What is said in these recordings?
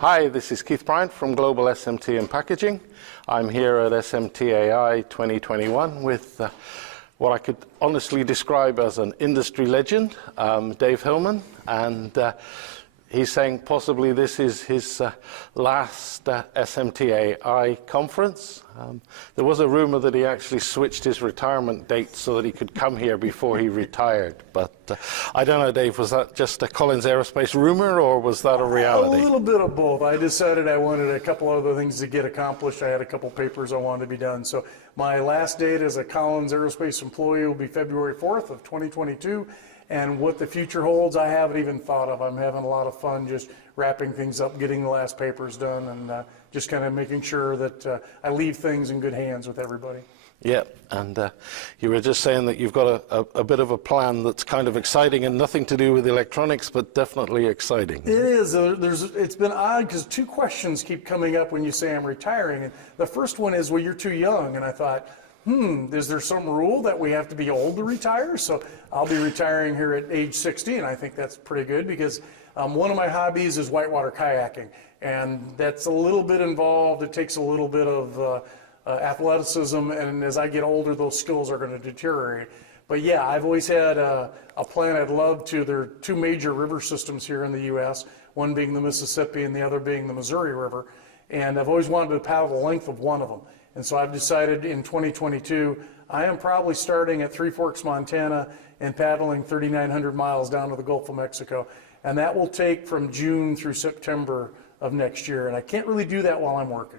Hi, this is Keith Bryant from Global SMT and Packaging. I'm here at SMTAi 2021 with what I could honestly describe as an industry legend, Dave Hillman, and he's saying possibly this is his last SMTAi conference. There was a rumor that he actually switched his retirement date so that he could come here before he retired. But I don't know, Dave, was that just a Collins Aerospace rumor or was that a reality? A little bit of both. I decided I wanted a couple other things to get accomplished. I had a couple papers I wanted to be done. So my last date as a Collins Aerospace employee will be February 4th of 2022. And what the future holds, I haven't even thought of. I'm having a lot of fun just wrapping things up, getting the last papers done, and just kind of making sure that I leave things in good hands with everybody. Yeah, and you were just saying that you've got a bit of a plan that's kind of exciting and nothing to do with electronics, but definitely exciting. It is. It's been odd because two questions keep coming up when you say I'm retiring. And the first one is, well, you're too young. And I thought, is there some rule that we have to be old to retire? So I'll be retiring here at age 60, and I think that's pretty good because one of my hobbies is whitewater kayaking, and that's a little bit involved. It takes a little bit of athleticism, and as I get older, those skills are going to deteriorate. But yeah, I've always had a plan I'd love to. There are two major river systems here in the U.S., one being the Mississippi and the other being the Missouri River, and I've always wanted to paddle the length of one of them. And so I've decided in 2022, I am probably starting at Three Forks, Montana, and paddling 3,900 miles down to the Gulf of Mexico. And that will take from June through September of next year. And I can't really do that while I'm working.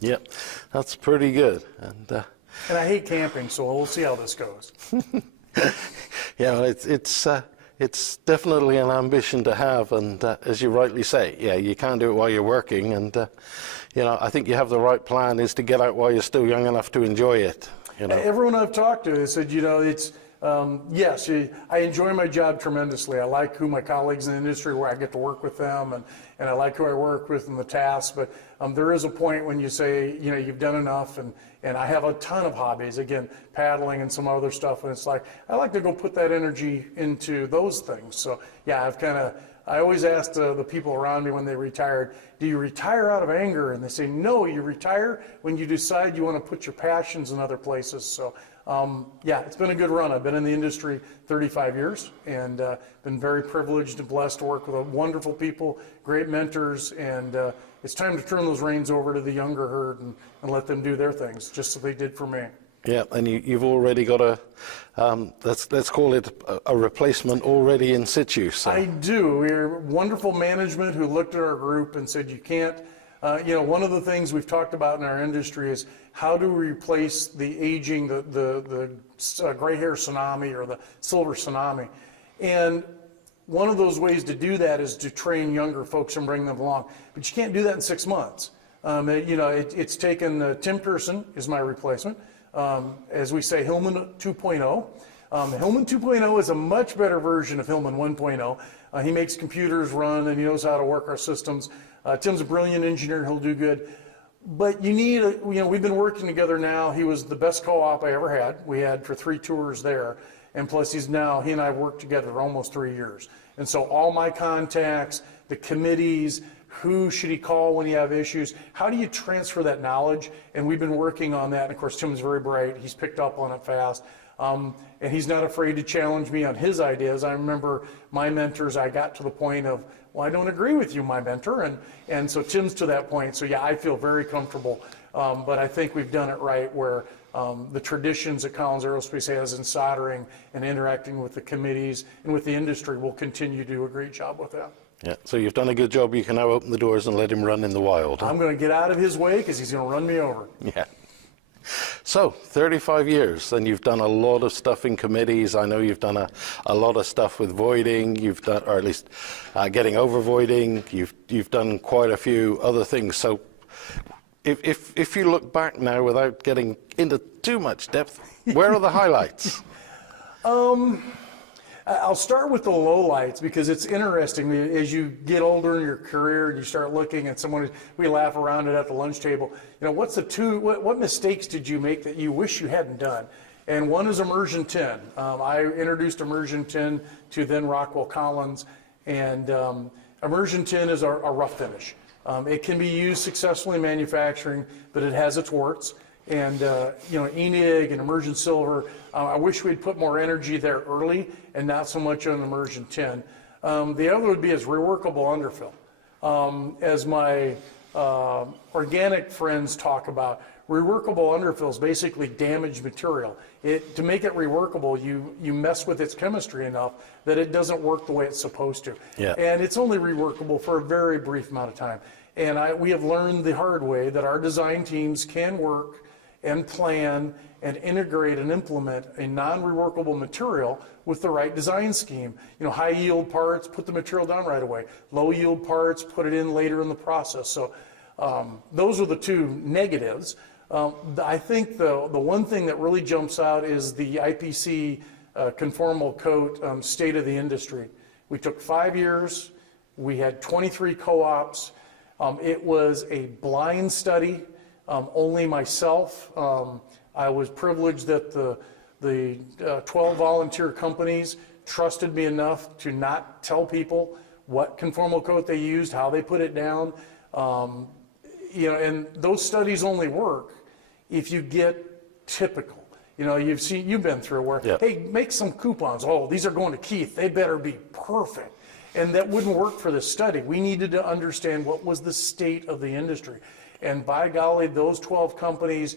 Yep, that's pretty good. And I hate camping, so we'll see how this goes. Yeah, it's definitely an ambition to have, and as you rightly say, yeah, you can't do it while you're working, and you know, I think you have the right plan is to get out while you're still young enough to enjoy it. You know, everyone I've talked to has said, you know, it's yes, I enjoy my job tremendously. I like who my colleagues in the industry, where I get to work with them, and I like who I work with and the tasks. But there is a point when you say, you know, you've done enough, and I have a ton of hobbies, again, paddling and some other stuff, and it's like, I like to go put that energy into those things. So yeah, I always ask the people around me when they retired, do you retire out of anger? And they say, no, you retire when you decide you want to put your passions in other places. So yeah, it's been a good run. I've been in the industry 35 years and been very privileged and blessed to work with wonderful people, great mentors, and it's time to turn those reins over to the younger herd and let them do their things, just as they did for me. Yeah, and you've already got let's call it a replacement already in situ. So. I do. We're wonderful management who looked at our group and said, you can't, you know, one of the things we've talked about in our industry is how do we replace the aging, the gray hair tsunami or the silver tsunami. And one of those ways to do that is to train younger folks and bring them along. But you can't do that in 6 months. You know, it's taken, Tim Pearson is my replacement. As we say, Hillman 2.0. Hillman 2.0 is a much better version of Hillman 1.0. He makes computers run and he knows how to work our systems. Tim's a brilliant engineer, he'll do good. But you need, you know, we've been working together now. He was the best co-op I ever had. We had for 3 tours there. And plus he and I have worked together for almost 3 years. And so all my contacts, the committees, who should he call when you have issues? How do you transfer that knowledge? And we've been working on that. And of course, Tim's very bright. He's picked up on it fast. And he's not afraid to challenge me on his ideas. I remember my mentors, I got to the point of, well, I don't agree with you, my mentor. And so Tim's to that point. So yeah, I feel very comfortable. But I think we've done it right where the traditions that Collins Aerospace has in soldering and interacting with the committees and with the industry will continue to do a great job with that. Yeah, so you've done a good job. You can now open the doors and let him run in the wild. I'm going to get out of his way because he's going to run me over. Yeah. So, 35 years, and you've done a lot of stuff in committees. I know you've done a lot of stuff with voiding. You've done, or at least getting over voiding. You've done quite a few other things. So, if you look back now, without getting into too much depth, where are the highlights? I'll start with the lowlights because it's interesting. As you get older in your career and you start looking at someone, we laugh around it at the lunch table. You know, what mistakes did you make that you wish you hadn't done? And one is immersion 10. I introduced immersion 10 to then Rockwell Collins, and immersion 10 is a rough finish. It can be used successfully in manufacturing, but it has its warts. And ENIG and immersion silver, I wish we'd put more energy there early and not so much on immersion tin. The other would be as reworkable underfill. As my organic friends talk about, reworkable underfill is basically damaged material. To make it reworkable, you mess with its chemistry enough that it doesn't work the way it's supposed to. Yeah. And it's only reworkable for a very brief amount of time. And we have learned the hard way that our design teams can work and plan and integrate and implement a non-reworkable material with the right design scheme. High yield parts, put the material down right away. Low yield parts, put it in later in the process. So those are the two negatives. I think the one thing that really jumps out is the IPC conformal coat state of the industry. We took 5 years. We had 23 co-ops. It was a blind study. Only myself. I was privileged that the 12 volunteer companies trusted me enough to not tell people what conformal coat they used, how they put it down. And those studies only work if you get typical. You've been through where, Yep. Hey, make some coupons. Oh, these are going to Keith. They better be perfect. And that wouldn't work for this study. We needed to understand what was the state of the industry. And by golly, those 12 companies,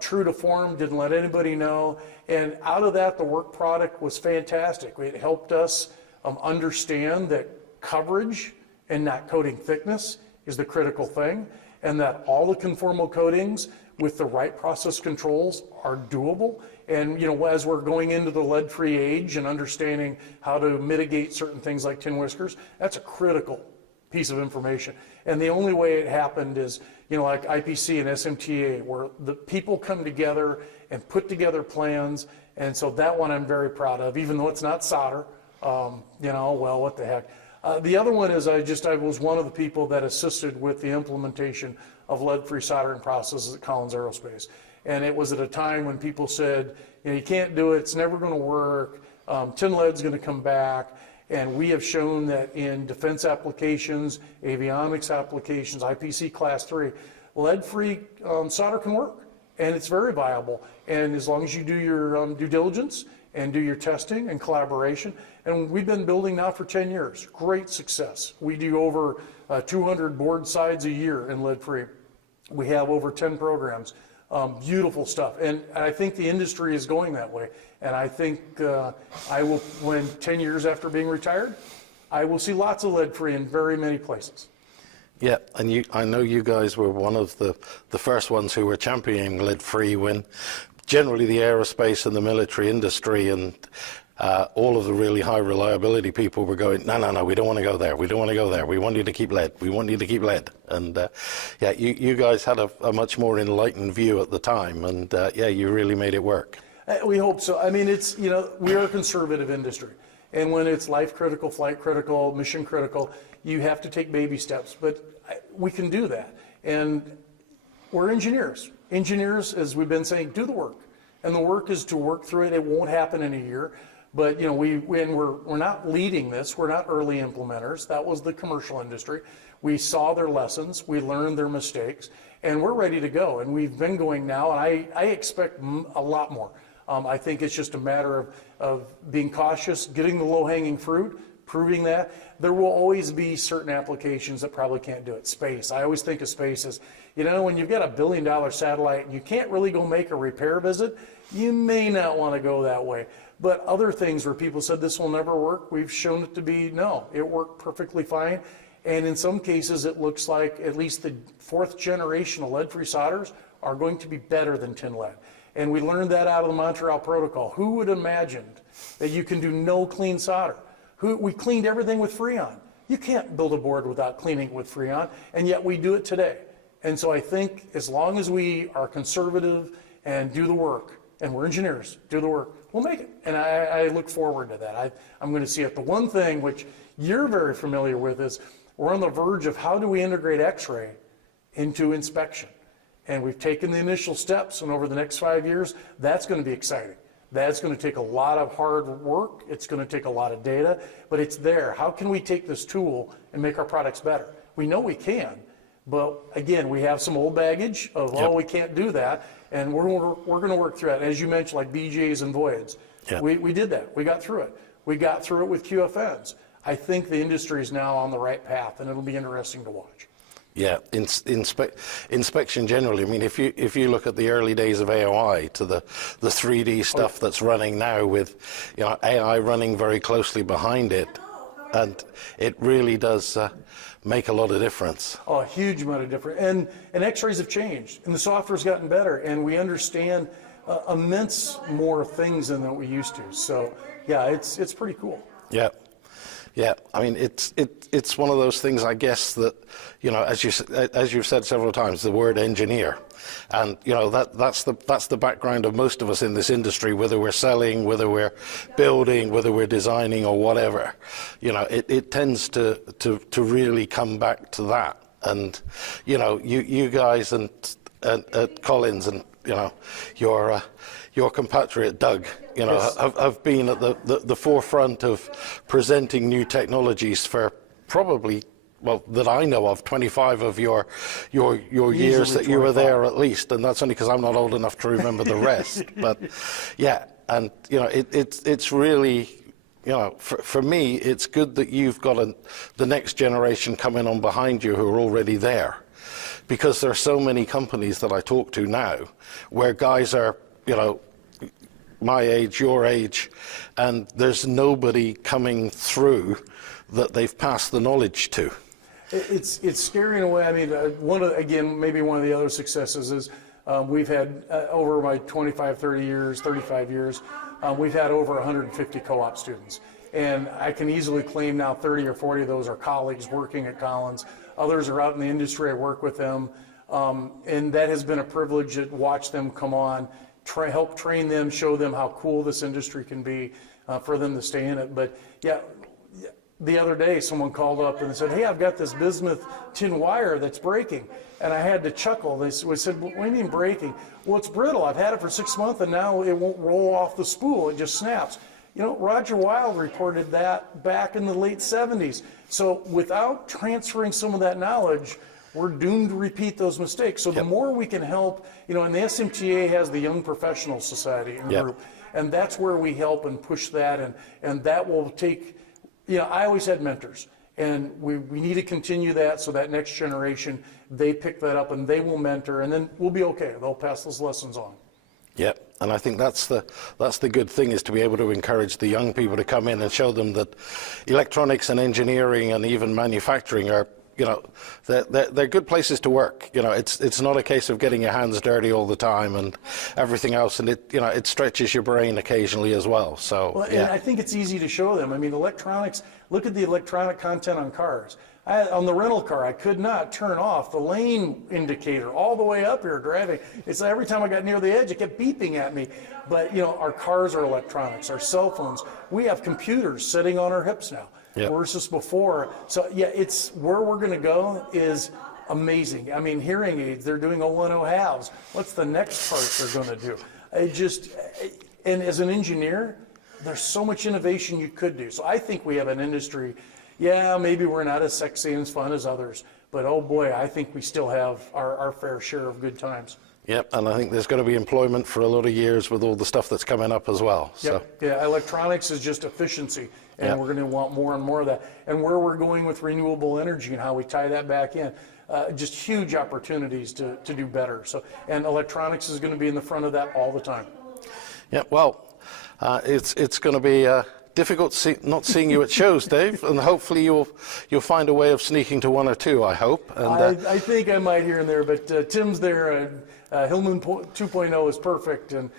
true to form, didn't let anybody know. And out of that, the work product was fantastic. It helped us understand that coverage and not coating thickness is the critical thing, and that all the conformal coatings with the right process controls are doable. And as we're going into the lead-free age and understanding how to mitigate certain things like tin whiskers, that's a critical piece of information. And the only way it happened is, like IPC and SMTAi, where the people come together and put together plans. And so that one I'm very proud of, even though it's not solder. Well, what the heck. The other one is I was one of the people that assisted with the implementation of lead-free soldering processes at Collins Aerospace. And it was at a time when people said, you can't do it, it's never going to work, tin lead's going to come back. And we have shown that in defense applications, avionics applications, IPC class 3, lead-free solder can work, and it's very viable. And as long as you do your due diligence and do your testing and collaboration, and we've been building now for 10 years, great success. We do over 200 board sides a year in lead-free. We have over 10 programs. Beautiful stuff, and I think the industry is going that way. And I think I will, when 10 years after being retired, I will see lots of lead-free in very many places. Yeah, and I know you guys were one of the first ones who were championing lead-free when generally the aerospace and the military industry and all of the really high reliability people were going, no, we don't want to go there. We don't want to go there. We want you to keep lead. We want you to keep lead. And yeah, you guys had a much more enlightened view at the time. And yeah, you really made it work. We hope so. I mean, it's, we are a conservative industry. And when it's life critical, flight critical, mission critical, you have to take baby steps. But we can do that. And we're engineers. Engineers, as we've been saying, do the work. And the work is to work through it. It won't happen in a year. But we're not leading this. We're not early implementers. That was the commercial industry. We saw their lessons. We learned their mistakes, and we're ready to go. And we've been going now. And I expect a lot more. I think it's just a matter of being cautious, getting the low-hanging fruit, proving that. There will always be certain applications that probably can't do it. Space. I always think of space as, when you've got $1 billion satellite and you can't really go make a repair visit, you may not want to go that way. But other things where people said this will never work, we've shown it to be, no, it worked perfectly fine. And in some cases, it looks like at least the 4th generation of lead-free solders are going to be better than tin lead. And we learned that out of the Montreal Protocol. Who would have imagined that you can do no clean solder? We cleaned everything with Freon. You can't build a board without cleaning it with Freon, and yet we do it today. And so I think as long as we are conservative and do the work, and we're engineers, do the work, we'll make it. And I look forward to that. I'm going to see it. The one thing which you're very familiar with is we're on the verge of how do we integrate X-ray into inspection. And we've taken the initial steps, and over the next 5 years, that's going to be exciting. That's going to take a lot of hard work. It's going to take a lot of data, but it's there. How can we take this tool and make our products better? We know we can, But again, we have some old baggage of, oh, we can't do that. And we're going to work through that. As you mentioned, like BJs and voids. Yep. We did that. We got through it. We got through it with QFNs. I think the industry is now on the right path, and it'll be interesting to watch. Yeah, inspection generally. I mean, if you look at the early days of AOI to the 3D stuff that's running now with, you know, AI running very closely behind it, and it really does make a lot of difference. Oh, a huge amount of difference. And X-rays have changed, and the software's gotten better, and we understand immense more things than that we used to. So, yeah, it's pretty cool. Yeah. Yeah, I mean, it's one of those things, I guess, that, you know, as you've said several times, the word engineer, and you know that's the background of most of us in this industry, whether we're selling, whether we're building, whether we're designing, or whatever. You know, it tends to really come back to that, and you know, you guys and at Collins, and you know, your compatriot Doug, you know, have been at the forefront of presenting new technologies for probably, well, that I know of, 25 of your years that you were there at least, and that's only because I'm not old enough to remember the rest. But yeah, and you know, it's really, you know, for me, it's good that you've got the next generation coming on behind you who are already there, because there are so many companies that I talk to now where guys are, you know, my age, your age, and there's nobody coming through that they've passed the knowledge to. It's scary in a way. I mean, maybe one of the other successes is we've had over my 25, 30 years, 35 years, we've had over 150 co-op students. And I can easily claim now 30 or 40 of those are colleagues working at Collins. Others are out in the industry. I work with them. And that has been a privilege to watch them come on, help train them, show them how cool this industry can be, for them to stay in it. But yeah, the other day someone called up and said, hey, I've got this bismuth tin wire that's breaking. And I had to chuckle. They said, what do you mean breaking? Well, it's brittle. I've had it for 6 months and now it won't roll off the spool. It just snaps. You know, Roger Wilde reported that back in the late 70s. So without transferring some of that knowledge, we're doomed to repeat those mistakes. So the more we can help, you know, and the SMTAi has the Young Professional Society group, and that's where we help and push that, and that will take, you know, I always had mentors, and we need to continue that so that next generation, they pick that up and they will mentor, and then we'll be okay. They'll pass those lessons on. Yeah. And I think that's the good thing, is to be able to encourage the young people to come in and show them that electronics and engineering and even manufacturing are, you know, they're good places to work. You know, it's not a case of getting your hands dirty all the time and everything else, and it stretches your brain occasionally as well. So and I think it's easy to show them. I mean, electronics. Look at the electronic content on cars. On the rental car, I could not turn off the lane indicator all the way up here driving. It's every time I got near the edge, it kept beeping at me. But you know, our cars are electronics, our cell phones. We have computers sitting on our hips now versus before. So yeah, it's where we're going to go is amazing. I mean, hearing aids, they're doing 0-1-0 halves. What's the next part they're going to do? And as an engineer, there's so much innovation you could do. So I think we have an industry. Yeah, maybe we're not as sexy and as fun as others, but oh boy, I think we still have our fair share of good times. Yep, and I think there's going to be employment for a lot of years with all the stuff that's coming up as well. So. Yeah, electronics is just efficiency, and we're going to want more and more of that. And where we're going with renewable energy and how we tie that back in, just huge opportunities to do better. So, and electronics is going to be in the front of that all the time. Yeah, well, it's going to be difficult not seeing you at shows, Dave, and hopefully you'll find a way of sneaking to one or two, I hope. And, I think I might here and there, but Tim's there. Hillman 2.0 is perfect, and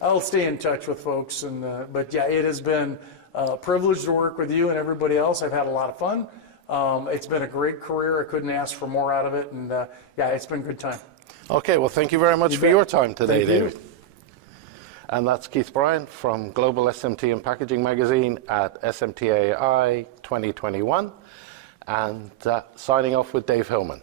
I'll stay in touch with folks. But yeah, it has been a privilege to work with you and everybody else. I've had a lot of fun. It's been a great career. I couldn't ask for more out of it, and it's been a good time. Okay, well, thank you very much for your time today, David. And that's Keith Bryant from Global SMT and Packaging Magazine at SMTAi 2021, and signing off with Dave Hillman.